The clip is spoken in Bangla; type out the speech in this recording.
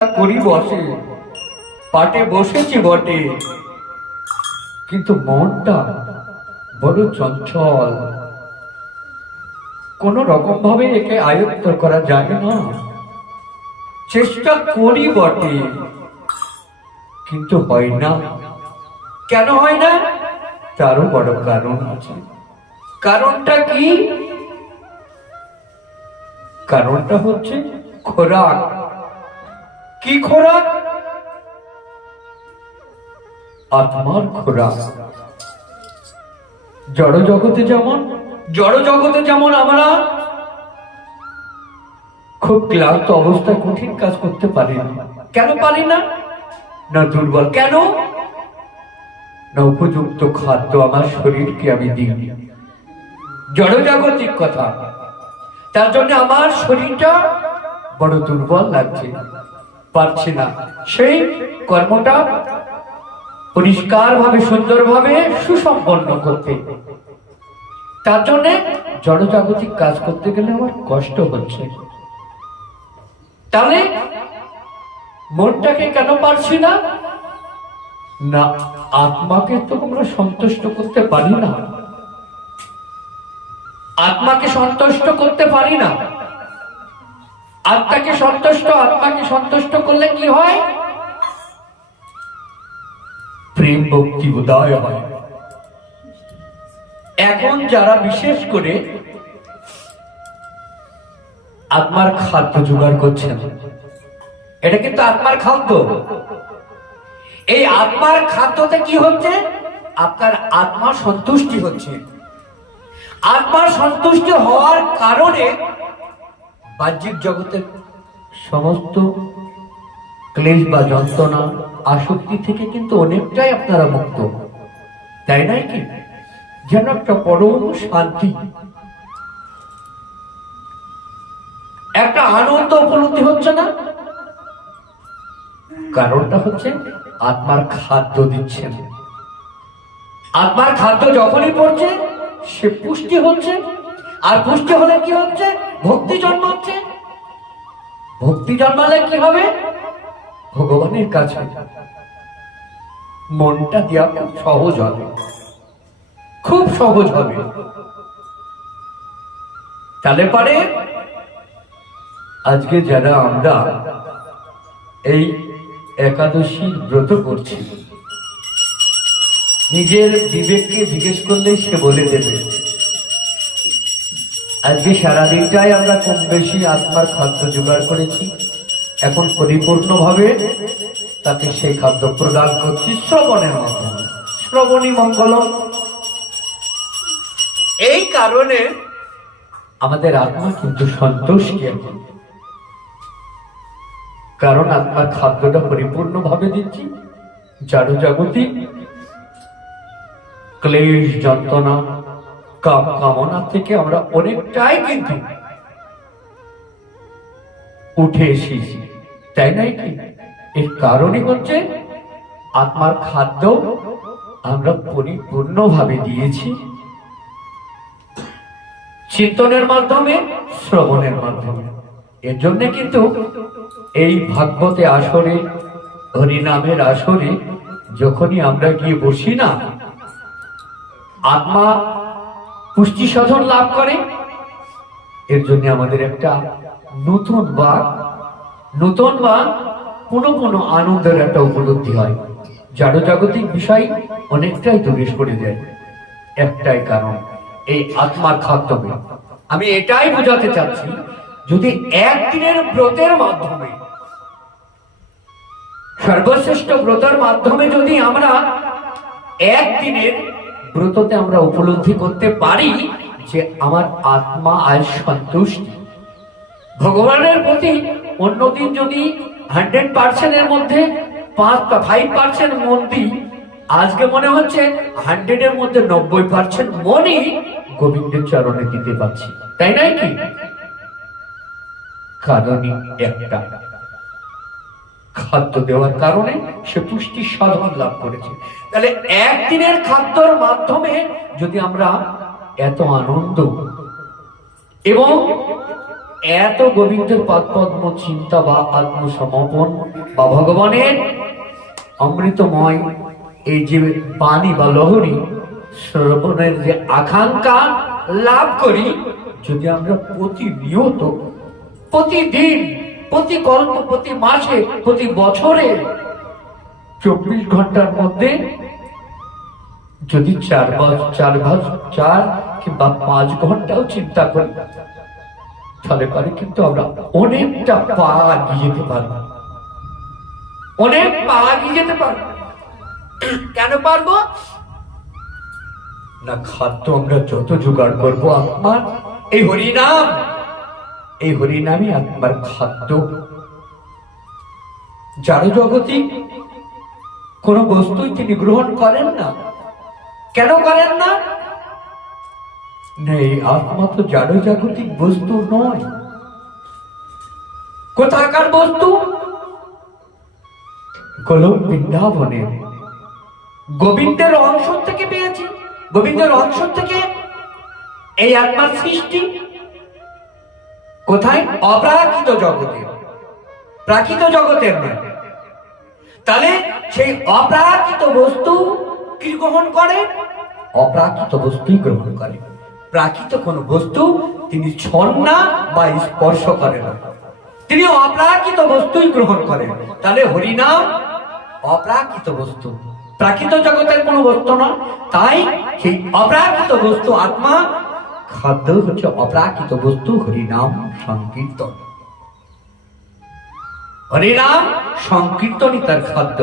করি বসে পাটে বসেছি বটে। কিন্তু মনটা বড় চঞ্চল। কোন রকম ভাবে একে আয়ত্ত করা না। চেষ্টা করি বটে। কিন্তু হয় না। কেন হয় না? তারও বড় কারণ আছে। কারণটা কি? কারণটা হচ্ছে খোরাক। কি খোরাক? আত্মার খোরাক। জড় জগতে যেমন, জড় জগতে যেমন আমরা খুব ক্লান্ত অবস্থায় কঠিন কাজ করতে পারি না। কেন পারি না? না দুর্বল। কেন? না উপযুক্ত খাদ্য আমার শরীরকে আমি দিই। জড়জাগতিক কথা। তার জন্য আমার শরীরটা বড় দুর্বল লাগছে। পারছি না। সেই কর্মটা পরিষ্কার ভাবে সুন্দর ভাবে সুসম্পন্ন করতে। তার জন্য জড়জাগতিক কাজ করতে গেলে আমার কষ্ট হচ্ছে। তাহলে মনটাকে কেন পারছি না? না, আত্মাকে তো আমরা সন্তুষ্ট করতে পারি না। আত্মাকে সন্তুষ্ট করতে পারি না। আত্মাকে সন্তুষ্ট আত্মাকে সন্তুষ্ট করলে কি হয়? প্রেম, ভক্তি, উদয় হয়। এখন যারা বিশেষ করে আত্মার খাদ্য জোগাড় করছেন, এটা কিন্তু আত্মার খাদ্য। এই আত্মার খাদ্যতে কি হচ্ছে? আপনার আত্মা সন্তুষ্টি হচ্ছে। আত্মার সন্তুষ্টি হওয়ার কারণে বাহ্যিক জগতের সমস্ত ক্লেশ বা যন্ত্রণা, আসক্তি থেকে কিন্তু অনেকটাই আপনারা মুক্ত। তাই নাই কি? যেন একটা পরম শান্তি। একটা আনন্দ উপলব্ধি হচ্ছে না? কারণটা হচ্ছে আত্মার খাদ্য দিচ্ছেন। আত্মার খাদ্য যখনই পড়ছে, সে পুষ্টি হচ্ছে। আর পুষ্টি হলে কি হচ্ছে? ভক্তি জন্মাচ্ছে? ভক্তি জন্মালে কি হবে? ভগবানের কাছে মনটা দেওয়া খুব সহজ হবে। খুব সহজ হবে। তাহলে পারে আজকে যারা আমরা এই একাদশীর ব্রত করছি, নিজের বিবেককে জিজ্ঞেস করলে সে বলে দেবে। আজকে সারাদিনটাই আমরা কম বেশি আত্মার খাদ্য জোগাড় করেছি। এখন পরিপূর্ণভাবে তাকে সেই খাদ্য প্রদান করছি শ্রবণের মাধ্যমে। শ্রবণী মঙ্গলম। এই কারণে আমাদের আত্মা কিন্তু সন্তুষ্টি এখন। কারণ আত্মার খাদ্যটা পরিপূর্ণভাবে দিচ্ছি। জাগতিক ক্লেশ, যন্ত্রণা কাম কামনা থেকে আমরা অনেকটাই কিন্তু উঠে এসেছি, তাই নাই কি? এর কারণই হচ্ছে আত্মার খাদ্য আমরা পরিপূর্ণভাবে দিয়েছি চিন্তনের মাধ্যমে, শ্রবণের মাধ্যমে। এর জন্য কিন্তু এই ভাগবতে আসরে, হরিনামের আসরে যখনই আমরা গিয়ে বসি না, আত্মা পুষ্টি সাধন লাভ করে। এর জন্য আমাদের একটা নতুন বা নতুন বা পুনঃ পুনঃ আনন্দের একটা উপলব্ধি হয়। জাড় জাগতিক বিষয় অনেকটাই দূরে সরে যায়। একটাই কারণ, এই আত্মার খাদ্যবে আমি এটাই বোঝাতে চাচ্ছি, যদি একদিনের ব্রতের মাধ্যমে, সর্বশ্রেষ্ঠ ব্রতের মাধ্যমে যদি আমরা একদিনের ব্রততে আমরা উপলব্ধি করতে পারি যে আমার আত্মা আজ সন্তুষ্টি। ভগবানের প্রতি অন্যদিন যদি হান্ড্রেড পার্সেন্টের মধ্যে পাঁচ বা ফাইভ পার্সেন্ট মন দিই, আজকে মনে হচ্ছে হান্ড্রেডের মধ্যে নব্বই পার্সেন্ট মনই গোবিন্দের চরণে দিতে পারছি। তাই নাই কি? কারণই একটা। খাদ্য দেওয়ার কারণে সে পুষ্টি সাধন লাভ করেছে। তাহলে একদিনের খাদ্যর মাধ্যমে যদি আমরা এত আনন্দ এবং এত গোবিন্দের পদ্ম চিন্তা বা আত্মসমর্পণ বা ভগবানের অমৃতময় এই যে বাণী বা লহরী, শ্রবণের যে আকাঙ্ক্ষা লাভ করি, যদি আমরা প্রতিনিয়ত, প্রতিদিন প্রতি কল্প প্রতি মাসে, প্রতি বছরে চব্বিশ ঘণ্টার মধ্যে যদি চার মাস চার মাস চার কিংবা পাঁচ ঘন্টাও চিন্তা করি, তাহলে পরে কিন্তু আমরা অনেকটা পা এগিয়ে যেতে পারব। অনেক পা এগিয়ে যেতে পারব। কেন পারব? না, খাদ্য আমরা যত জোগাড় করব আপনার এই হরিনাম এই হরিনামই আপনার খাদ্য। যার জগতিক কোন বস্তুই তিনি গ্রহণ করেন না। কেন করেন না? নেই, আত্মা তো জাড় জাগতিক বস্তু নয়। কোথাকার বস্তু? গোলক বৃন্দাবনের গোবিন্দের অংশ থেকে পেয়েছি। গোবিন্দের অংশ থেকে এই আত্মার সৃষ্টি। কোথায়? অপ্রাকৃত জগতে। প্রাকৃত জগতের নয়। তাহলে সেই অপ্রাকৃত বস্তু কি গ্রহণ করে? অপ্রাকৃত বস্তুই গ্রহণ করে। প্রাকৃত কোন বস্তু তিনি ছন না বা স্পর্শ করে না। তিনি অপ্রাকৃত বস্তুই গ্রহণ করেন। তাহলে হরিনাম অপ্রাকৃত বস্তু। প্রাকৃত জগতের কোনো বস্তু না তাই সেই অপ্রাকৃত বস্তু আত্মা খাদ্য হচ্ছে অপ্রাকৃত বস্তু হরিনাম সংকীর্তন। হরিনাম সংকীর্তনই তার খাদ্য।